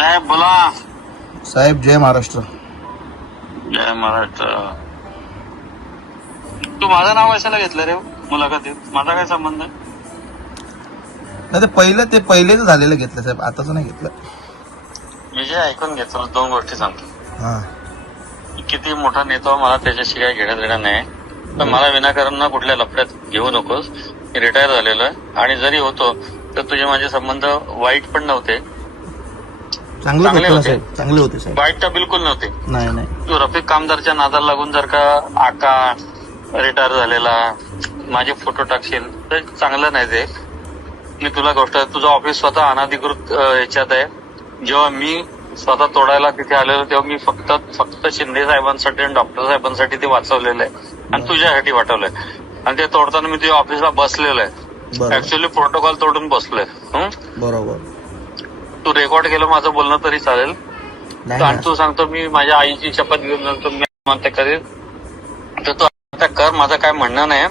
साहेब बोला. साहेब जय महाराष्ट्र. जय महाराष्ट्र. तू माझं नाव कशाला घेतलं रे मुलाखतीत? माझा काय संबंध आहे? नाही ते पहिलेच झालेलं घेतलं साहेब, आताच नाही घेतलं. विजय ऐकून घे, तुला दोन गोष्टी सांगतो. हा किती मोठा नेता मला त्याच्याशी काही घेणं देणं नाही, पण मला विनाकारण ना कुठल्या लफड्यात घेऊ नकोस. मी रिटायर झालेलो आहे आणि जरी होतो तर तुझे माझे संबंध वाईट पण नव्हते. चांगले चांगले होते होते. साहेब, चांगले होते साहेब. वाईट तर बिलकुल नव्हते. नाही तू रफिक कामदारच्या नादाला लागून जर का आका रिटायर झालेला माझे फोटो टाकशील तर चांगलं नाही ते. मी तुला गोष्ट, तुझं ऑफिस स्वतः अनधिकृत याच्यात आहे. जेव्हा मी स्वतः तोडायला तिथे आलेलो तेव्हा मी फक्त शिंदे साहेबांसाठी आणि डॉक्टर साहेबांसाठी ते वाचवलेलं आहे आणि तुझ्यासाठी वाटवलंय. आणि ते तोडताना मी तुझ्या ऑफिसला बसलेलो आहे. बरोबर ऍक्च्युअली प्रोटोकॉल तोडून बसलोय. बरोबर. तू रेकॉर्ड केलं माझं बोलणं तरी चालेल. नाही आणि तू सांगतो मी माझ्या आईची शपथ घेऊन जातो, मी आत्महत्या करेन, तर तू आत्महत्या कर. माझं काय म्हणणं नाही,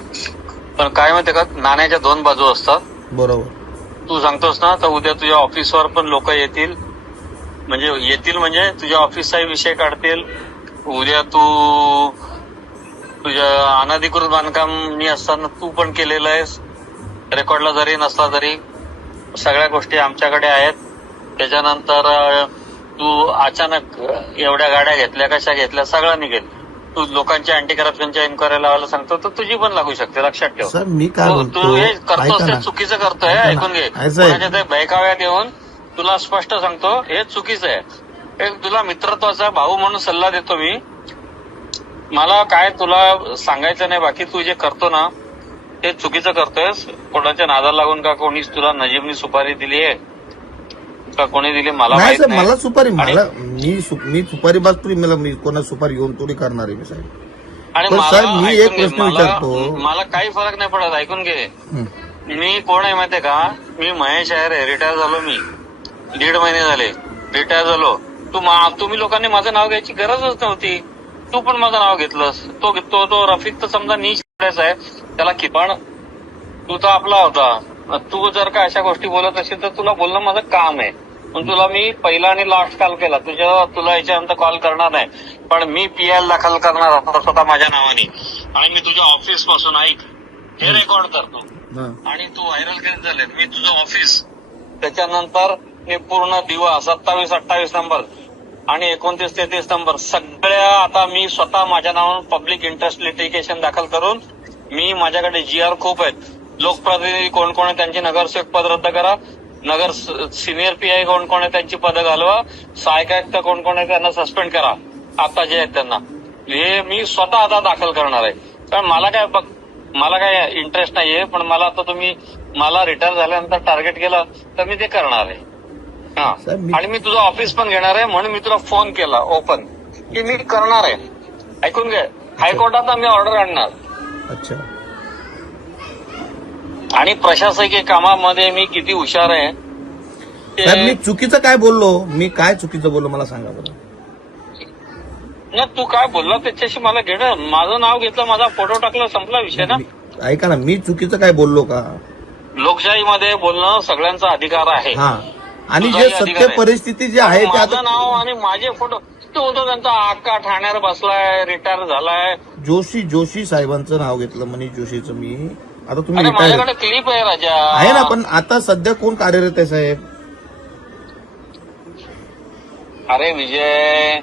पण काय माहितीये का, नाण्याच्या दोन बाजू असतात. बरोबर. तू सांगतोस ना, तर उद्या तुझ्या ऑफिसवर पण लोक येतील म्हणजे तुझ्या ऑफिसचाही विषय काढतील. उद्या तुझ्या अनधिकृत बांधकाम मी असताना तू पण केलेलं आहेस, रेकॉर्डला जरी नसला तरी सगळ्या गोष्टी आमच्याकडे आहेत. त्याच्यानंतर तू अचानक एवढ्या गाड्या घेतल्या, कशा घेतल्या, सगळं निघेल. तू लोकांच्या अँटी करप्शनच्या इन्क्वायरी लावायला सांगतो तर तुझी पण लागू शकते, लक्षात ठेव. सर मी काय बोलतो, तू हे करतोस ऐका ते ना. चुकीचं करतोय. ऐका ना. ऐकून घे. ऐसा आहे. कोणाच्या ते बहकाव्यात येऊन तुला स्पष्ट सांगतो हे चुकीचं आहे. एक तुला मित्रत्वाचा भाऊ म्हणून सल्ला देतो मी. मला काय तुला सांगायचं नाही, बाकी तू जे करतो ना ते चुकीचं करतोयस. कोणाच्या नादाला लागून का कोणी तुला नजीबनी सुपारी दिली आहे का कोणी दिली मला नाही माहित साहेब, नाही. मला सुपारी मी सुपारी बाजतो, मी कोणा सुपारी घेऊन थोडी करणार आहे मी साहेब. आणि पण साहेब, मी एक ऐकून घे, प्रश्न विचारतो. मला काही फरक नाही पडत. ऐकून घे. हं. मी कोण आहे माहितीये का? मी महेश अय्यर आहे. रिटायर झालो मी, 1.5 महिने झाले रिटायर झालो. तुम्ही लोकांनी माझं नाव घ्यायची गरजच नव्हती. तू पण माझं नाव घेतलंस. तो रफिक तर समजा नीच आहे, त्याला पण तू तर आपला होता. तू जर का अशा गोष्टी बोलत असेल तर तुला बोलणं माझं काम आहे. पण तुला मी पहिला आणि लास्ट कॉल केला. तुला याच्यानंतर कॉल करणार नाही, पण मी PI दाखल करणार होता स्वतः माझ्या नावाने. आणि मी तुझ्या ऑफिस पासून ऐक, हे रेकॉर्ड करतो. आणि तू व्हायरल करीत झाले. मी तुझं ऑफिस, त्याच्यानंतर मी पूर्ण दिवा 27-28 नंबर आणि 29-33 नंबर सगळ्या आता मी स्वतः माझ्या नावानं पब्लिक इंटरेस्ट लिटिगेशन दाखल करून मी माझ्याकडे GR खूप आहेत. लोकप्रतिनिधी कोण कोण आहे त्यांची नगरसेवक पद रद्द करा, नगर सिनियर PI कोण कोण आहे त्यांची पदं घालवा, सहायक आयुक्त कोण कोण आहे त्यांना सस्पेंड करा आता जे आहेत त्यांना. हे मी स्वतः आता दाखल करणार आहे. कारण मला काय इंटरेस्ट नाहीये, पण मला आता तुम्ही मला रिटायर झाल्यानंतर टार्गेट केलं तर मी ते करणार आहे. हा, आणि मी तुझं ऑफिस पण घेणार आहे, म्हणून मी तुला फोन केला ओपन की मी करणार आहे. ऐकून घे. हायकोर्टात मी ऑर्डर आणणार. अच्छा. आणि प्रशासकीय कामामध्ये मी किती हुशार आहे साहेब, मी चुकीचं काय बोललो? मी काय चुकीचं बोललो मला सांगा बरं. ना तू काय बोलला त्याच्याशी मला घेणं. माझं नाव घेतलं, माझा फोटो टाकला, संपला विषय ना. ऐका ना, मी चुकीचं काय बोललो का? लोकशाहीमध्ये बोलणं सगळ्यांचा अधिकार आहे. हा, आणि जे सत्य परिस्थिती जी आहे ते माझं नाव आणि माझे फोटो तो होतो त्यांचा आका ठाण्यावर बसलाय, रिटायर झालाय. जोशी साहेबांचं नाव घेतलं, मनीष जोशीचं. मी आता तुम्ही अरे रिटायर माझ्याकडे क्लिप आहे राजा. आहे ना, पण आता सध्या कोण कार्यरत आहे साहेब? अरे विजय,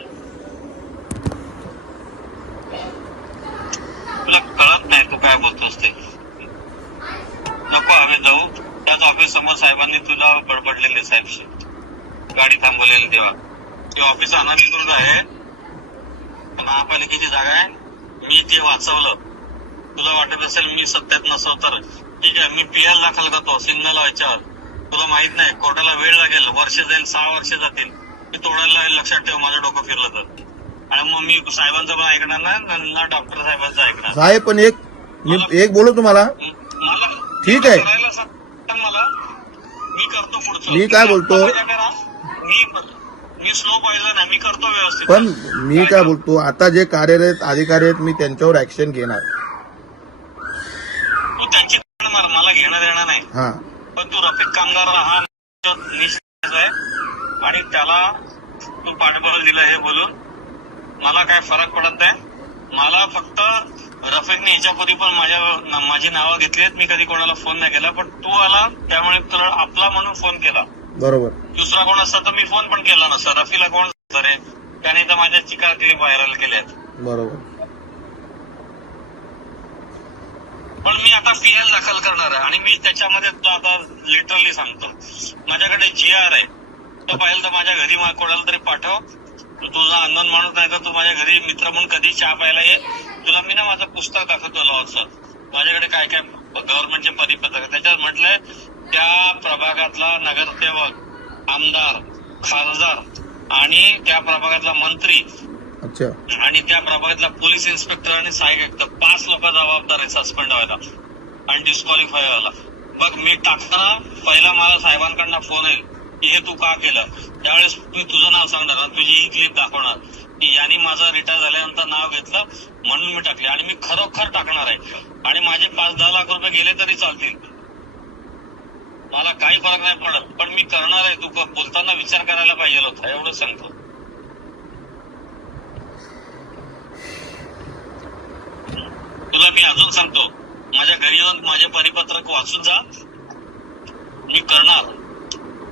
तुला कळत नाही तू काय बोलतोस ते. नको आम्ही जाऊ. त्याच ऑफिस समोर साहेबांनी तुला बडबडलेले साहेबशी गाडी थांबवलेली तेव्हा. ते ऑफिस अनधिकृत आहे, महापालिकेची जागा आहे. मी ते वाचवलं. तुला वाटत असेल मी सत्यात नसव तर ठीक आहे, मी PI दाखल करतो सिग्नल व्हायच्यावर. तुला माहित नाही, कोर्टाला वेळ लागेल, वर्ष जाईल, 6 वर्ष जातील. मी तोडायला लक्षात ठेव, माझं डोकं फिरलं तर. आणि मग मी साहेबांचं पण ऐकणार नाही ना डॉक्टर साहेबांचं ऐकणार. साहेब पण एक बोलू तुम्हाला. ठीक आहे, मला मी करतो पुढचं. मी काय बोलतो, मी स्लो पॉइझन आहे, मी करतो व्यवस्थित. पण मी काय बोलतो, आता जे कार्यरत अधिकारी आहेत मी त्यांच्यावर ऍक्शन घेणार. तू त्यांची मला घेणं देणं नाही. हा, पण तू रफिक कामगार हा निश्चित आहे. आणि त्याला तू पाठबळ दिलं हे बोलून मला काय फरक पडत नाही. मला फक्त रफिकने याच्यापूर्वी पण माझी नावं घेतलीत. मी कधी कोणाला फोन नाही केला, पण तू आला त्यामुळे तुला आपला म्हणून फोन केला. बरोबर. दुसरा कोण असता तर मी फोन पण केला नसता. रफीला कोण रे, त्याने तर माझ्या चिकार क्लिप व्हायरल केल्यात. बरोबर. पण मी आता पीएल दाखल करणार आहे आणि मी त्याच्यामध्ये तुला आता लिटरली सांगतो, माझ्याकडे GR आहे. तो पाहिजे तर माझ्या घरी कोणाला तरी पाठव. तुझा अननोन माणूस नाही तर तू माझ्या घरी मित्र म्हणून कधी चहा प्यायला ये. तुला मी ना माझं पुस्तक दाखवतो लॉचं. माझ्याकडे काय काय गव्हर्नमेंटचे परिपत्रक, त्याच्यात म्हटलंय त्या प्रभागातला नगरसेवक, आमदार, खासदार आणि त्या प्रभागातला मंत्री अच्छा. आणि त्या प्रभागातला पोलीस इन्स्पेक्टर आणि सहाय्यक आयुक्त 5 लोक जबाबदार आहे सस्पेंड व्हायला आणि डिस्क्वालिफाय व्हायला. बघ मी टाकताना पहिला मला साहेबांकडनं फोन येईल की हे तू का केलं. त्यावेळेस मी तुझं नाव सांगणार आणि तुझी ही क्लिप दाखवणार की यांनी माझं रिटायर झाल्यानंतर नाव घेतलं म्हणून मी टाकले. आणि मी खरोखर टाकणार आहे आणि माझे 5-10 लाख रुपये गेले तरी चालतील, मला काही फरक नाही पडत. पण मी करणार आहे. तू बोलताना विचार करायला पाहिजे होता, एवढं सांगतो. तुला मी अजून सांगतो, माझ्या घरी येऊन माझे परिपत्रक वाचून जा. मी करणार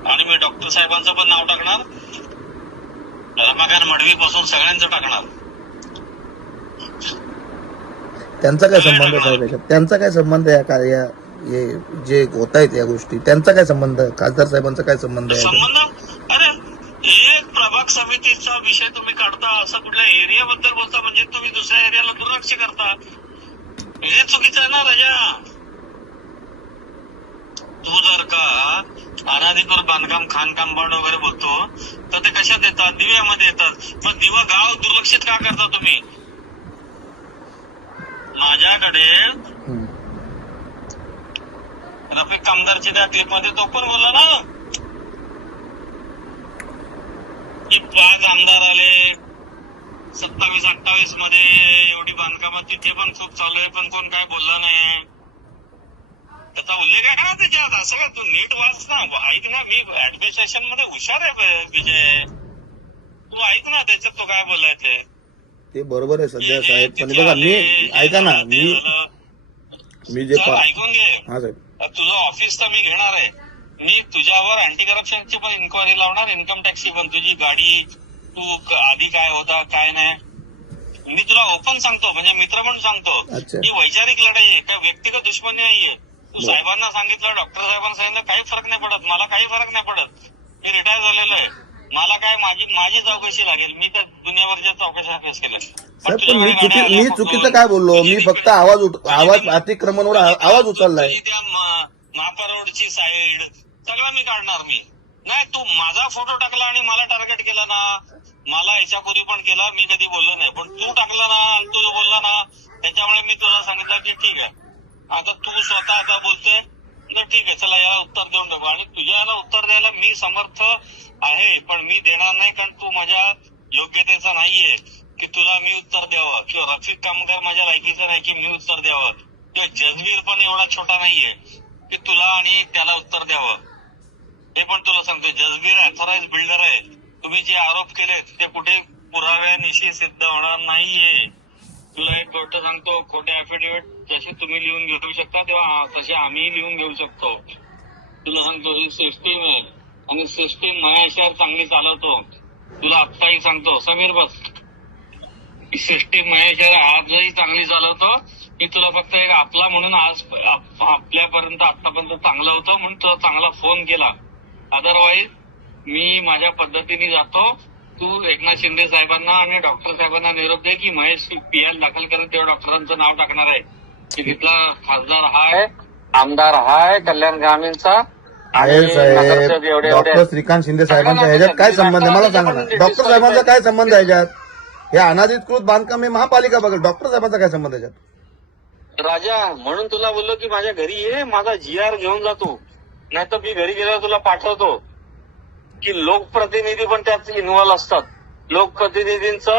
आणि मी डॉक्टर साहेबांचं पण नाव टाकणार, रमाकांत मडवी पासून सगळ्यांचं टाकणार. त्यांचा काय संबंध साहेब याच्यात? त्यांचा काय संबंध या कार्य जे होत आहेत या गोष्टी, त्यांचा काय संबंध? खासदार साहेबांचा काय संबंध आहे? संबंध अरे एक प्रभाग समितीचा विषय तुम्ही काढता, असं कुठल्या एरियाबद्दल बोलता म्हणजे तुम्ही दुसऱ्या एरियाला दुर्लक्ष करता. हे चुकीचं आहे ना राजा. तू जर का अनाधिकृत बांधकाम खाणकाम वगैरे बोलतो तर ते कशात येतात? दिव्यामध्ये येतात. मग दिवा गाव दुर्लक्षित का करता तुम्ही? माझ्याकडे रफिक कामदारची त्या क्लिपमध्ये तो पण बोलला ना की 5 आमदार आले 27-28 मध्ये, एवढी बांधकामात तिथे पण खूप चालू आहे पण कोण काय बोलला नाही. त्याचा उल्लेख आहे का त्याच्यात? असं का? तू नीट वाच ना, ऐक ना. मी ऍडमिनिस्ट्रेशन मध्ये हुशार आहे विजय, तू ऐक ना त्याच्यात तो काय बोललाय ते बरोबर आहे सध्या साहेब. पण बघा मी ऐका ना, मी जे ऐकून घे. हा साहेब, तुझं ऑफिस तर मी घेणार आहे. मी तुझ्यावर अँटी करप्शनची पण इन्क्वायरी लावणार, इन्कम टॅक्सची पण. तुझी गाडी तू आधी काय होता काय नाही मी तुला ओपन सांगतो, म्हणजे मित्र म्हणून सांगतो की वैचारिक लढाई आहे, काय व्यक्तिगत दुश्मनी नाहीये. तू साहेबांना सांगितलं, डॉक्टर साहेबांना सांगितलं, काही फरक नाही पडत. मला काही फरक नाही पडत. मी रिटायर झालेलो आहे. मला काय माझी चौकशी लागेल. मी त्या दुनियावरच्या चौकशा फेस केल्या. मी चुकीचं काय बोललो? मी फक्त आवाज अतिक्रमणवर आवाज उचललाय. त्या महापरोडची साईड सगळं मी काढणार. मी नाही, तू माझा फोटो टाकला आणि मला टार्गेट केला ना. मला याच्यापूर्वी पण केला, मी कधी बोललो नाही. पण तू टाकला ना, तू बोलला ना, त्याच्यामुळे मी तुला सांगितलं की ठीक आहे, आता तू स्वतः आता बोलते तर ठीक आहे, चला याला उत्तर देऊन टाकू. आणि तुझ्या याला उत्तर द्यायला मी समर्थ आहे, पण मी देणार नाही कारण तू माझ्या योग्यतेचा नाहीये की तुला मी उत्तर द्यावं, किंवा रफिक कामगार माझ्या लायकीचं नाही की मी उत्तर द्यावं, किंवा जसबीर पण एवढा छोटा नाहीये की तुला आणि त्याला उत्तर द्यावं. हे पण तुला सांगतो, जसबीर ऑथोराइज बिल्डर आहे. तुम्ही जे आरोप केले ते कुठे पुराव्यानिशी सिद्ध होणार नाहीये. तुला एक गोष्ट सांगतो, खोटे अफिडेव्हिट जसे तुम्ही लिहून घेऊ शकता तेव्हा तसे आम्ही लिहून घेऊ शकतो. तुला सांगतो ही सिस्टीम आहे आणि सिस्टीम महेश्वर चांगली चालवतो. तुला आत्ताही सांगतो समीर, बस सिस्टीम महेश्वर आजही चांगली चालवतो. मी तुला फक्त एक आपला म्हणून आज आपल्यापर्यंत आतापर्यंत चांगला होतो म्हणून तुला चांगला फोन केला. अदरवाईज मी माझ्या पद्धतीने जातो. तू एकनाथ शिंदे साहेबांना आणि डॉक्टर साहेबांना निरोप दे की महेश पीएल दाखल करत तेव्हा डॉक्टरांचं नाव टाकणार आहे की तिथला खासदार हाय, आमदार हाय कल्याण ग्रामीणचा आहे साहेब. डॉक्टर श्रीकांत शिंदे साहेबांचा ह्याच्यात काय संबंध आहे मला सांगा ना. डॉक्टर साहेबांचा काय संबंध आहे ह्याच्यात? हे अनाधिकृत बांधकाम हे महापालिका बघेल, डॉक्टर साहेबांचा काय संबंध ह्याच्यात? राजा, म्हणून तुला बोललो की माझ्या घरी ये, माझा GR घेऊन जातो, नाही तर मी घरी गेल्यावर तुला पाठवतो. की लोकप्रतिनिधी पण त्यात इन्व्हॉल्व असतात. लोकप्रतिनिधित्व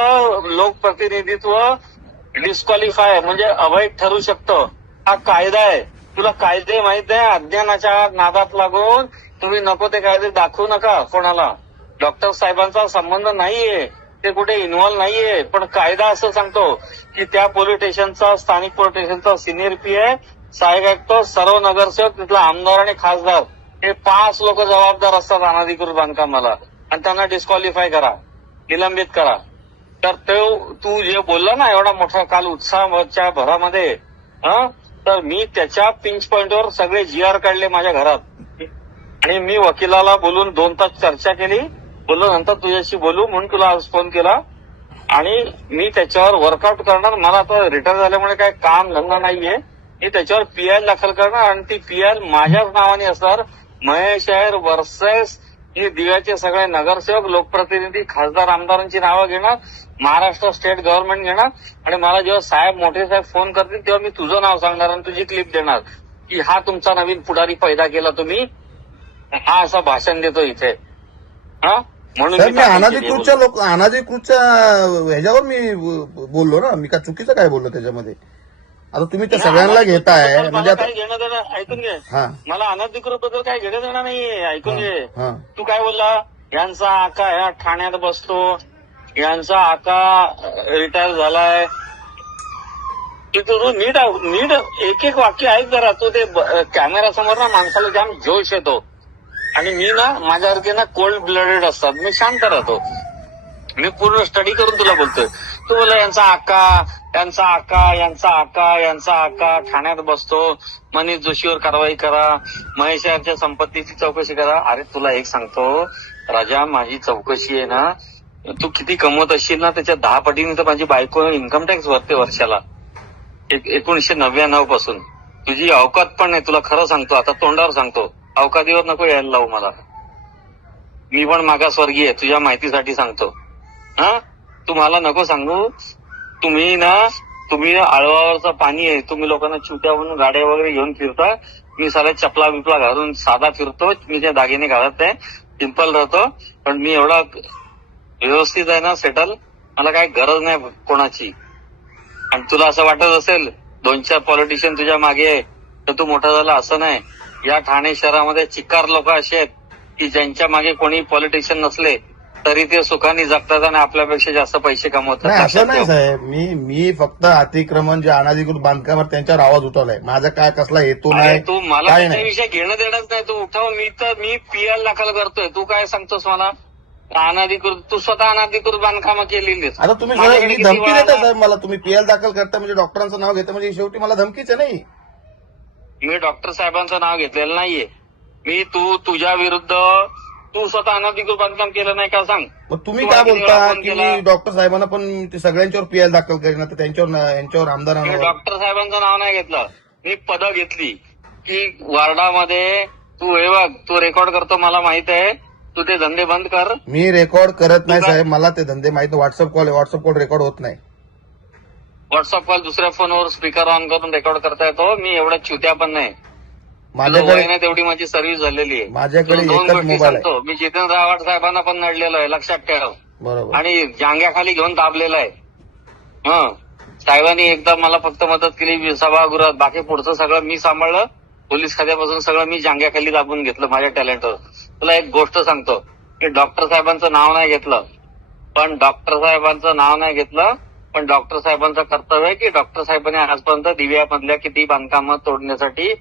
डिस्क्वालिफाय म्हणजे अवैध ठरू शकतं. हा कायदा आहे. तुला कायदे माहित आहे? अज्ञानाच्या नादात लागून तुम्ही नको ते कायदे दाखवू नका कोणाला. डॉक्टर साहेबांचा संबंध नाहीये, ते कुठे इन्व्हॉल्व्ह नाहीये. पण कायदा असं सांगतो की त्या पोलीस स्टेशनचा, स्थानिक पोलीस स्टेशनचा सिनियर पीआय, सहाय्यक आयुक्त, सर्व नगरसेवक, तिथला आमदार आणि खासदार हे 5 लोक जबाबदार असतात अनधिकृत बांधकामाला, आणि त्यांना डिस्क्वालिफाय करा, निलंबित करा. तर तू जे बोलला ना एवढा मोठा काल उत्साहाच्या भरामध्ये, तर मी त्याच्या पिंच पॉइंटवर सगळे GR काढले माझ्या घरात, आणि मी वकिलाला बोलून 2 तास चर्चा केली. बोललो नंतर तुझ्याशी बोलू म्हणून तुला आज फोन केला, आणि मी त्याच्यावर वर्कआउट करणार. मला आता रिटायर झाल्यामुळे काही काम धंदा नाहीये. मी त्याच्यावर PI दाखल करणार, आणि ती PI माझ्याच नावाने असणार. महेश आहेर वर्सेस ही दिव्याचे सगळे नगरसेवक, लोकप्रतिनिधी, खासदार, आमदारांची नावं घेणार, महाराष्ट्र स्टेट गव्हर्नमेंट घेणार, आणि मला जेव्हा साहेब, मोठे साहेब फोन करतील तेव्हा मी तुझं नाव सांगणार आणि तुझी क्लिप देणार की हा तुमचा नवीन पुढारी पैदा केला तुम्ही, हा असं भाषण देतो इथे. म्हणून मी अनाधिकृतच्या ह्याच्यावर मी बोललो ना, मी का चुकीचं काय बोललो त्याच्यामध्ये? आता तुम्ही त्या सगळ्यांना घेताय म्हणजे काही घेणं देणं, ऐकून घे, मला अनधिकृत बद्दल काही घेणं देणं नाहीये. ऐकून घे, तू काय बोलला, यांचा आका ह्या ठाण्यात बसतो, यांचा आका रिटायर झालाय. तू नीट एक एक वाक्य ऐक जरा. तू ते कॅमेरासमोर ना माणसाला जाम जोश येतो, आणि मी ना माझ्यासारखे ना कोल्ड ब्लडेड असतात, मी शांत राहतो. मी पूर्ण स्टडी करून तुला बोलतोय. तू बोला यांचा आका ठाण्यात बसतो, मनीष जोशीवर कारवाई करा, महेश यांच्या संपत्तीची चौकशी करा. अरे तुला एक सांगतो राजा, माझी चौकशी आहे ना, तू किती कमवत असशील ना त्याच्या 10 पटीने तर माझी बायको इन्कम टॅक्स भरते वर्षाला 1999 पासून. तुझी अवकात पण नाही, तुला खरं सांगतो, आता तोंडावर सांगतो, अवकातीवर नको यायला लावू मला. मी पण मागासवर्गीय आहे, तुझ्या माहितीसाठी सांगतो. तू मला नको सांगू. तुम्ही आळवावरचं पाणी आहे, तुम्ही लोकांना चिवट्या म्हणून गाड्या वगैरे घेऊन फिरता. मी साला चपला बिपला घालून साधा फिरतो, मी त्या दागिने घालत नाही, सिंपल राहतो. पण मी एवढा व्यवस्थित आहे ना, सेटल, मला काही गरज नाही कोणाची. आणि तुला असं वाटत असेल 2-4 पॉलिटिशियन तुझ्या मागे आहे तर तू मोठा झाला, असं नाही. या ठाणे शहरामध्ये चिक्कार लोक असे आहेत की ज्यांच्या मागे कोणी पॉलिटिशियन नसले तरी ते सुखाने जगतात आणि आपल्यापेक्षा जास्त पैसे कमवतात. असं नाही साहेब, मी फक्त अतिक्रमण जे अनधिकृत बांधकामावर त्यांच्यावर आवाज उठवलाय. माझा काय कसला हेतू नाही. तू मला त्याच्याविषयी घेणं देणंच नाही. तू उठव, मी PL दाखल करतोय. तू काय सांगतोस मला अनधिकृत? तू स्वतः अनधिकृत बांधकामं केलेली. आता तुम्ही धमकी देता साहेब मला, तुम्ही PL दाखल करता म्हणजे डॉक्टरांचं नाव घेता, म्हणजे शेवटी मला धमकीच आहे. नाही, मी डॉक्टर साहेबांचं नाव घेतलेलं नाहीये. मी तुझ्या विरुद्ध तू स्वतः अनधिकृत बांधकाम केलं नाही का सांग. मग तुम्ही काय बोलता की मी डॉक्टर साहेबांना पण सगळ्यांच्यावर PL दाखल करेन, तर यांच्यावर आमदारांना? डॉक्टर साहेबांचं नाव नाही घेतलं, मी पदं घेतली की वार्डामध्ये तू हे बघ, तू रेकॉर्ड करतो मला माहित आहे, तू ते धंदे बंद कर. मी रेकॉर्ड करत नाही साहेब, मला ते धंदे माहित. व्हॉट्सअप कॉल रेकॉर्ड होत नाही. व्हॉट्सअप कॉल दुसऱ्या फोनवर स्पीकर ऑन करून रेकॉर्ड करता येतो. मी एवढा चिवत्या पण नाही. माझ्याकडे तेवढी माझी सर्व्हिस झालेली आहे. माझ्याकडे 2 एकच गोष्टी मोबाईल आहे. सांगतो, मी जितेंद्र आव्हाड साहेबांना पण नडलेलो आहे, लक्षात ठेव. बरोबर. आणि जांग्याखाली घेऊन दाबलेला आहे. साहेबांनी एकदा मला फक्त मदत केली सभागृहात, बाकी पुढचं सगळं मी सांभाळलं. पोलीस खात्यापासून सगळं मी जांग्याखाली दाबून घेतलं माझ्या टॅलेंटवर. तुला एक गोष्ट सांगतो की डॉक्टर साहेबांचं नाव नाही घेतलं, पण डॉक्टर साहेबांचं कर्तव्य आहे की डॉक्टर साहेबांनी आजपर्यंत दिव्यामधल्या किती बांधकामं तोडण्यासाठी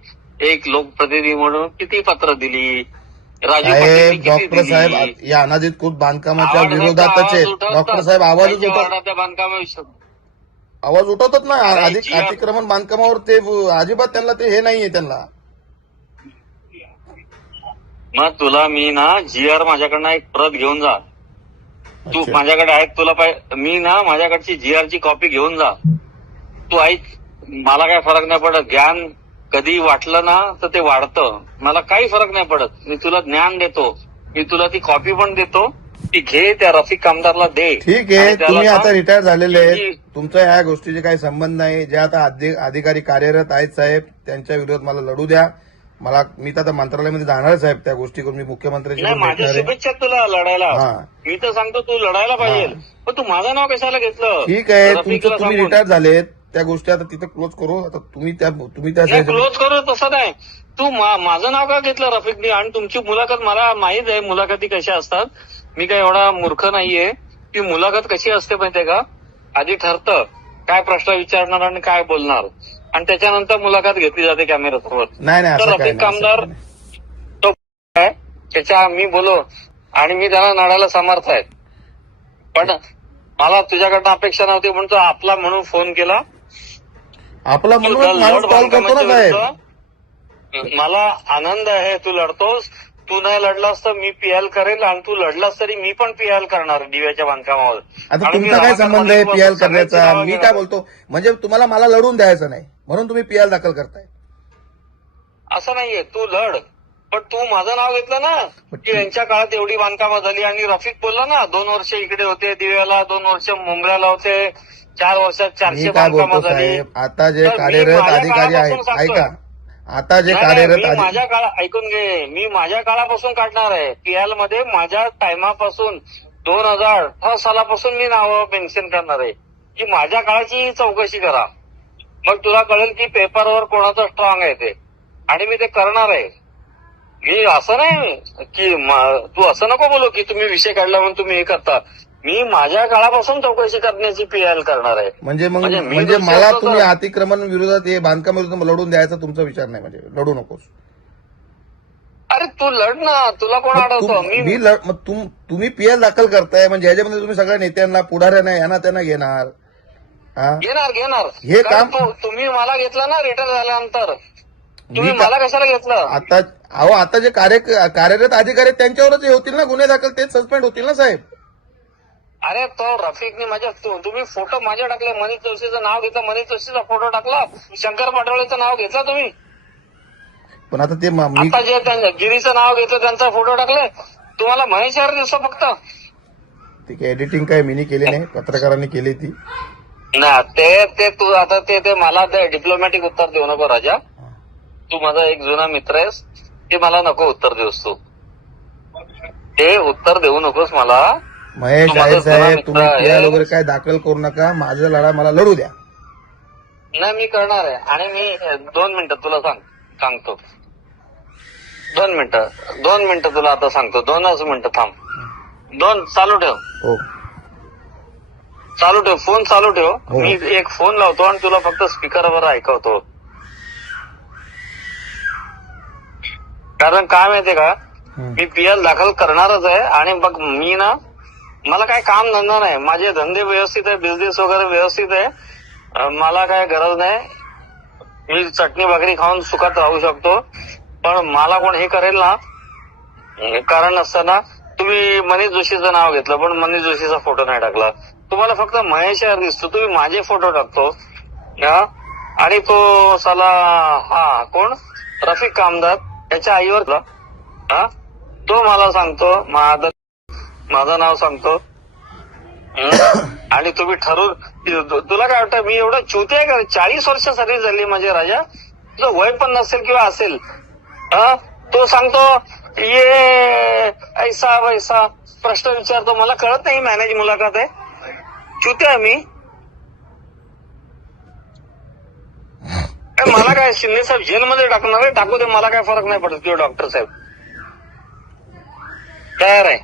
एक लोकप्रतिनिधी म्हणून किती पत्र दिली. राजू साहेब, डॉक्टर साहेब या अनधिकृत बांधकामाच्या विरोधातच आहेत. डॉक्टर साहेब आवाज उठवतात ना अतिक्रमण बांधकामावर. ते अजिबात त्यांना ते हे नाहीये त्यांना. मग तुला मी ना GR माझ्याकडनं एक प्रत घेऊन जा. तू माझ्याकडे आहे, तुला मी ना माझ्याकडची GR ची कॉपी घेऊन जा. तू ऐक, मला काय फरक नाही पडत. ज्ञान कधी वाटलं ना तर ते वाढतं. मला काही फरक नाही पडत. मी तुला ज्ञान देतो, मी तुला ती कॉपी पण देतो. ती घे, त्या रफिक आमदारला दे. ठीक आहे, तुम्ही आता रिटायर झालेले आहेत, तुमचा ह्या गोष्टीचे काही संबंध नाही. जे आता अधिकारी कार्यरत आहेत साहेब, त्यांच्या विरोधात मला लढू द्या. मी तर आता मंत्रालयामध्ये जाणार साहेब, त्या गोष्टी करून मी मुख्यमंत्र्यांची माझ्या शुभेच्छा तुला लढायला. मी तर सांगतो तू लढायला पाहिजे, पण तू माझं नाव कशाला घेतलं? ठीक आहे, तुम्ही रिटायर झालेत, त्या गोष्टी आता तिथं क्लोज करू. आता तुम्ही त्या क्लोज करू तसं नाही. तू माझं नाव का घेतलं रफिकनी? आणि तुमची मुलाखत मला माहित आहे, मुलाखती कशा असतात. मी काय एवढा मूर्ख नाहीये की मुलाखत कशी असते माहितीये का, आधी ठरतं काय प्रश्न विचारणार आणि काय बोलणार आणि त्याच्यानंतर मुलाखत घेतली जाते कॅमेऱ्यासमोर. नाही नाही, तर असं काय रफिक नाही, असं कामदार काय नाही. तो आहे, त्याच्या मी बोलो आणि मी त्याला नडायला समर्थ आहे. पण मला तुझ्याकडनं अपेक्षा नव्हती म्हणून तो आपला म्हणून फोन केला. आपला म्हणून माणूस कॉल करतो ना साहेब. मला आनंद आहे तू लढतोस. तू नाही लढलास तर मी पीएल करेल आणि तू लढलास तरी मी पण पीएल करणार दिव्याच्या बांधकामावर. आता आणि मी तुमचा काय संबंध आहे रामाकडे पीएल बसून सगळ्यांची करण्याचा? नावं मी घेणार. काय बोलतो म्हणजे तुम्हाला मला लढून द्यायचं नाही म्हणून तुम्ही पीएल दाखल करताय. असं नाहीये, तू लढ. पण तू माझं नाव घेतलं ना की यांच्या काळात एवढी बांधकामं झाली आणि रफिक बोलला ना 2 वर्ष इकडे होते दिव्याला, 2 वर्ष मुंबऱ्याला होते, 4 वर्षात 400 मी काय बांधकामं बोलतो झाली. साहेब, आता जे तर मी कार्यरत माझ्या अधिकारी आहेत, काळापासून सांगतोय. ऐका, आता जे नाही, कार्यरत मी माझ्या काळात ऐकून घे, मी माझ्या काळापासून काढणार आहे पीएल मध्ये. माझ्या टायमापासून 2018 सालापासून मी नाव मेन्शन करणार आहे की माझ्या काळाची चौकशी करा. मग तुला कळेल की पेपरवर कोणाचं स्ट्रॉंग आहे ते, आणि मी ते करणार आहे. मी असं नाही की तू असं नको बोलू की तुम्ही विषय काढला म्हणून तुम्ही हे करता. मी माझ्या काळापासून चौकशी करण्याची पीएल करणार आहे. म्हणजे मग म्हणजे मी म्हणजे दोषी मला असतो तुम्ही तर- अतिक्रमण विरोधात हे बांधकाम विरोधात लढून द्यायचा तुमचा विचार नाही, म्हणजे लढू नकोस. अरे तू लढ ना, तुला कोण मग अडवतो? मग तुम्ही पीएल दाखल करताय म्हणजे ह्याच्यामध्ये तुम्ही सगळ्या नेत्यांना पुढाऱ्यांना यांना त्यांना घेणार. हा, घेणार हे कारण काम- तुम्ही मला घेतलं ना रिटायर झाल्यानंतर. तुम्ही मी का- मला कशाला घेतलं? आता जे कार्यरत अधिकारी आहेत त्यांच्यावरच हे होतील ना गुन्हे दाखल, तेच सस्पेंड होतील ना साहेब. अरे तो रफिकने माझ्या तुम्ही फोटो माझ्या टाकले. मनीष जोशीचं नाव घेतलं, मनीष जोशीचा फोटो टाकला, शंकर पाटोळेचं नाव घेतलं तुम्ही. पण आता ते मी आता जे गिरीचं नाव घेतलं त्यांचा फोटो टाकले. तुम्हाला महेश यार दिसतो फक्त. ते एडिटिंग काय मीनी केली नाही, पत्रकारांनी केली ती. ना ते तू आता ते मला ते डिप्लोमॅटिक उत्तर देऊ नको राजा. तू माझा एक जुना मित्र आहेस, ते मला नको उत्तर देऊस तू. ते उत्तर देऊ नकोस मला. महेश तू माझा आहे जुना साहेब, मित्र तुम्ही आहे. पीएल वगैरे काय दाखल करू नका. माझा लढा मला लढू द्या. नाही मी करणार आहे. आणि मी 2 मिनिटं तुला सांगतो. 2 मिनिटं तुला आता सांगतो. 2च मिनिटं थांब. 2 चालू ठेव. हो, चालू ठेव, फोन चालू ठेव. हो. मी एक फोन लावतो आणि तुला फक्त स्पीकरवर ऐकवतो. कारण काय माहितीये का, मी पीएल दाखल करणारच आहे. आणि बघ मी ना, मला काय काम धंदा नाही, माझे धंदे व्यवस्थित आहे, बिझनेस वगैरे व्यवस्थित आहे. मला काय गरज नाही. मी चटणी भाकरी खाऊन सुखात राहू शकतो. पण मला कोण हे करेल ना, कारण नसताना. तुम्ही मनीष जोशीचं नाव घेतलं पण मनीष जोशीचा फोटो नाही टाकला. तुम्हाला फक्त महेश यार दिसतो, तुम्ही माझे फोटो टाकतो. आणि तो साला हा कोण रफिक कामदार त्याच्या आईवर तो मला सांगतो माझं नाव सांगतो. आणि तुम्ही ठरवून, तुला काय वाटतं मी एवढं चुती आहे का? 40 वर्ष सर्व्हिस झाली माझे राजा. तुझं वय पण नसेल किंवा असेल. तो सांगतो ये ऐसा वैसा प्रश्न विचारतो. मला कळत नाही मॅनेज मुलाखत आहे. चुती आहे मी. मला काय शिंदे साहेब जेलमध्ये टाकणार आहे, टाकू दे, मला काय फरक नाही पडत. किंवा डॉक्टर साहेब तयार आहे.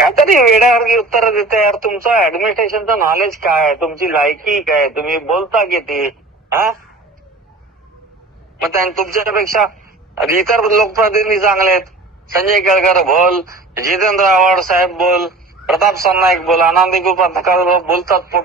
काहीतरी वेड्यासारखी उत्तर देते यार. तुमचं ऍडमिनिस्ट्रेशनचं नॉलेज काय, तुमची लायकी काय, तुम्ही बोलता किती. मग तुमच्यापेक्षा इतर लोकप्रतिनिधी चांगले आहेत. संजय केळकर बोल, जितेंद्र आव्हाड साहेब बोल, प्रताप सरनाईक बोल, आनंदी पत्रकार बोलतात.